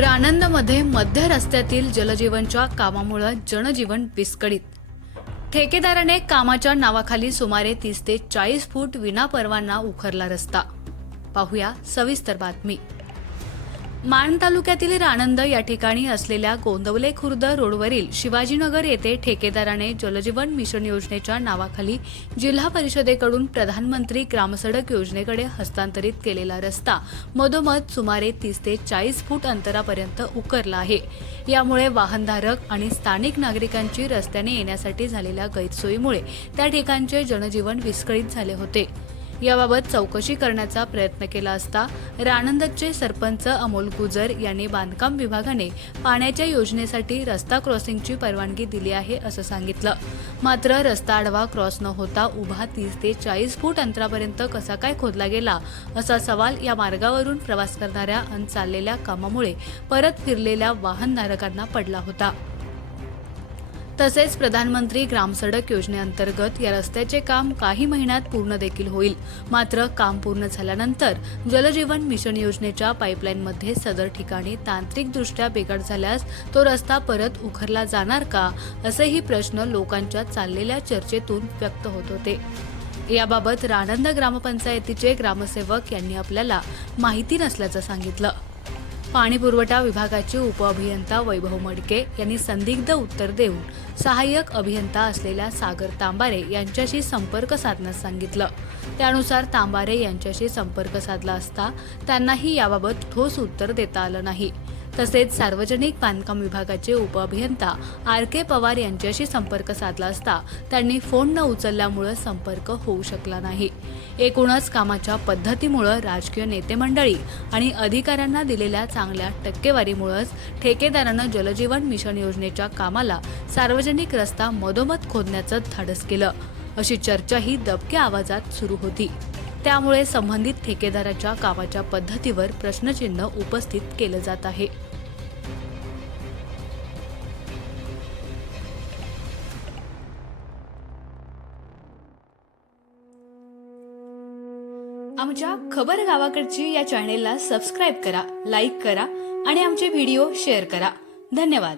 राणंदमध्ये मध्य रस्त्यातील जलजीवनच्या कामामुळे जनजीवन विस्कळीत. ठेकेदाराने कामाच्या नावाखाली सुमारे तीस ते चाळीस फूट विनापरवाना उखरला रस्ता. पाहूया सविस्तर बातमी. माण तालुक्यातील राणंद या ठिकाणी असलेल्या गोंदवले खुर्द रोडवरील शिवाजीनगर येथे ठेकेदाराने जलजीवन मिशन योजनेच्या नावाखाली जिल्हा परिषदेकडून प्रधानमंत्री ग्रामसडक योजनेकडे हस्तांतरित केलेला रस्ता मधोमध सुमारे तीस ते चाळीस फूट अंतरापर्यंत उकरला आहे. यामुळे वाहनधारक आणि स्थानिक नागरिकांची रस्त्याने येण्यासाठी झालेल्या गैरसोयीमुळे त्या ठिकाणचे जनजीवन विस्कळीत झाले होते. याबाबत चौकशी करण्याचा प्रयत्न केला असता राणंदचे सरपंच अमोल गुजर यांनी बांधकाम विभागाने पाण्याच्या योजनेसाठी रस्ता क्रॉसिंगची परवानगी दिली आहे असं सांगितलं. मात्र रस्ता आडवा क्रॉस न होता उभा तीस ते चाळीस फूट अंतरापर्यंत कसा काय खोदला गेला असा सवाल या मार्गावरून प्रवास करणाऱ्या अन चाललेल्या कामामुळे परत फिरलेल्या वाहनधारकांना पडला होता. तसेच प्रधानमंत्री ग्रामसडक योजनेअंतर्गत या रस्त्याचे काम काही महिन्यात पूर्ण देखील होईल. मात्र काम पूर्ण झाल्यानंतर जलजीवन मिशन योजनेच्या पाईपलाईनमध्ये सदर ठिकाणी तांत्रिकदृष्ट्या बिघड झाल्यास तो रस्ता परत उखरला जाणार का असेही प्रश्न लोकांच्या चाललेल्या चर्चेतून व्यक्त होत होते. याबाबत राणंद ग्रामपंचायतीचे ग्रामसेवक यांनी आपल्याला माहिती नसल्याचं सांगितलं. पाणी पुरवठा विभागाचे उपअभियंता वैभव मडके यांनी संदिग्ध उत्तर देऊन सहाय्यक अभियंता असलेल्या सागर तांबारे यांच्याशी संपर्क साधण्यास सांगितलं. त्यानुसार तांबारे यांच्याशी संपर्क साधला असता त्यांनाही याबाबत ठोस उत्तर देता आलं नाही. तसेच सार्वजनिक बांधकाम विभागाचे उपअभियंता आर के पवार यांच्याशी संपर्क साधला असता त्यांनी फोन न उचलल्यामुळे संपर्क होऊ शकला नाही. एकूणच कामाच्या पद्धतीमुळं राजकीय नेते मंडळी आणि अधिकाऱ्यांना दिलेल्या चांगल्या टक्केवारीमुळंच ठेकेदारानं जलजीवन मिशन योजनेच्या कामाला सार्वजनिक रस्ता मधोमध खोदण्याचं धाडस केलं. अशी चर्चाही दबक्या आवाजात सुरू होती. त्यामुळे संबंधित ठेकेदाराच्या कामाच्या पद्धतीवर प्रश्नचिन्ह उपस्थित केलं जात आहे. आमच्या खबर गावाकडची या चॅनेलला सबस्क्राईब करा लाईक करा आणि आमचे व्हिडिओ शेअर करा. धन्यवाद.